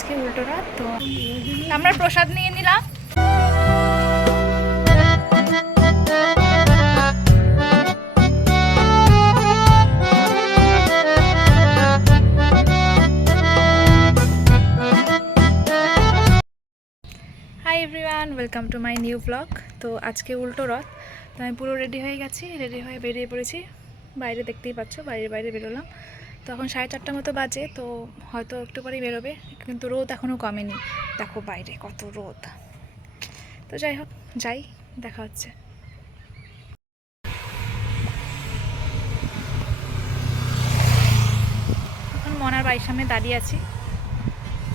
আজকে উল্টো রাত, তো আমরা প্রসাদ নিয়ে নিলাম। Hi everyone, welcome to my new blog. তো আজকে উল্টো রথ, তো আমি পুরো রেডি হয়ে গেছি, রেডি হয়ে বেরিয়ে পড়েছি। বাইরে দেখতেই পাচ্ছ, বাইরে বেরোলাম। তো এখন 4:30 মতো বাজে, তো হয়তো একটু পরেই বেরোবে, কিন্তু রোদ এখনও কমেনি। দেখো বাইরে কত রোদ। তো যাই হোক, যাই, দেখা হচ্ছে। এখন মনার বাড়ির সামনে দাঁড়িয়ে আছি,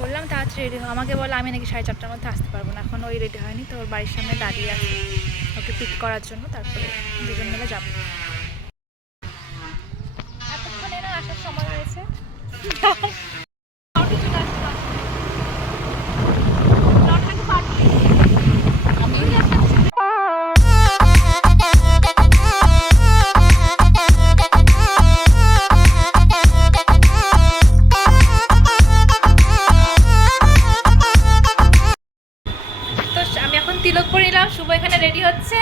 বললাম তাড়াতাড়ি রেডি হো, আমাকে বলে আমি নাকি 4:30টার মধ্যে আসতে পারবো না। এখন ওই রেডি হয়নি, তো ওর বাড়ির সামনে দাঁড়িয়ে আছি ওকে পিক করার জন্য, তারপরে দুজন মিলে যাবো। এতক্ষণে না আসার সময় হয়েছে। আমি এখন তিলক পরে নিলাম, শুভ এখানে রেডি হচ্ছে।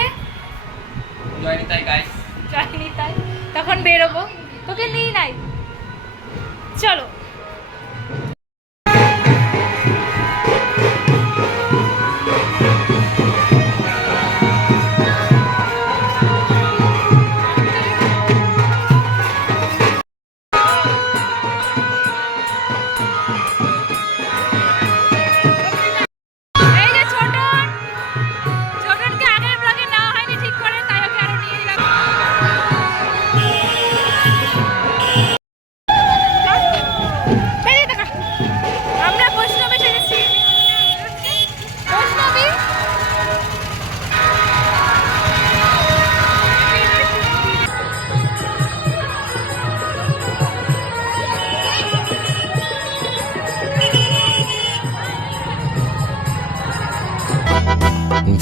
তখন বেরোবো, তোকে নিই নাই, চলো।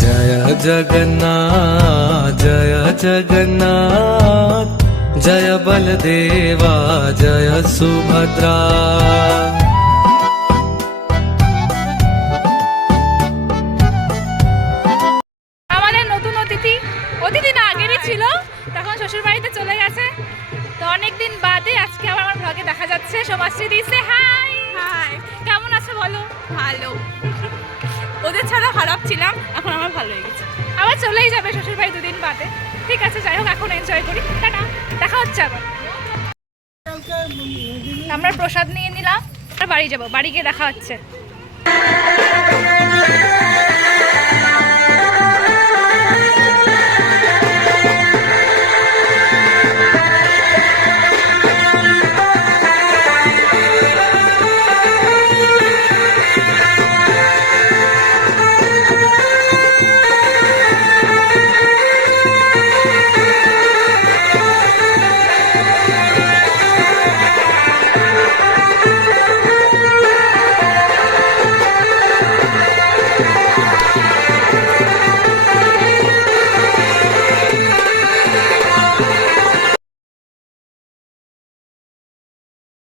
जय जगन्नाथ जय जगन्नाथ जय बलदेवा जय सुभद्रा। আমাদের নতুন অতিথি না আগেরই ছিল, তখন শ্বশুর বাড়িতে চলে গেছে। তো অনেকদিন বাদে আজকে আবার আমার ব্লগে দেখা যাচ্ছে। সমাশ্রী দিছে হাই হাই, কেমন আছো বলো? ভালো, ওদের ছাড়া খারাপ ছিলাম, এখন আমার ভালো হয়ে গেছে। আবার চলেই যাবে শ্বশুর বাড়ি 2 দিন বাদে। ঠিক আছে, যাই হোক, এখন এনজয় করি, টাটা, দেখা হচ্ছে আবার। আমরা প্রসাদ নিয়ে নিলাম, বাড়ি যাবো, বাড়ি গিয়ে দেখা হচ্ছে।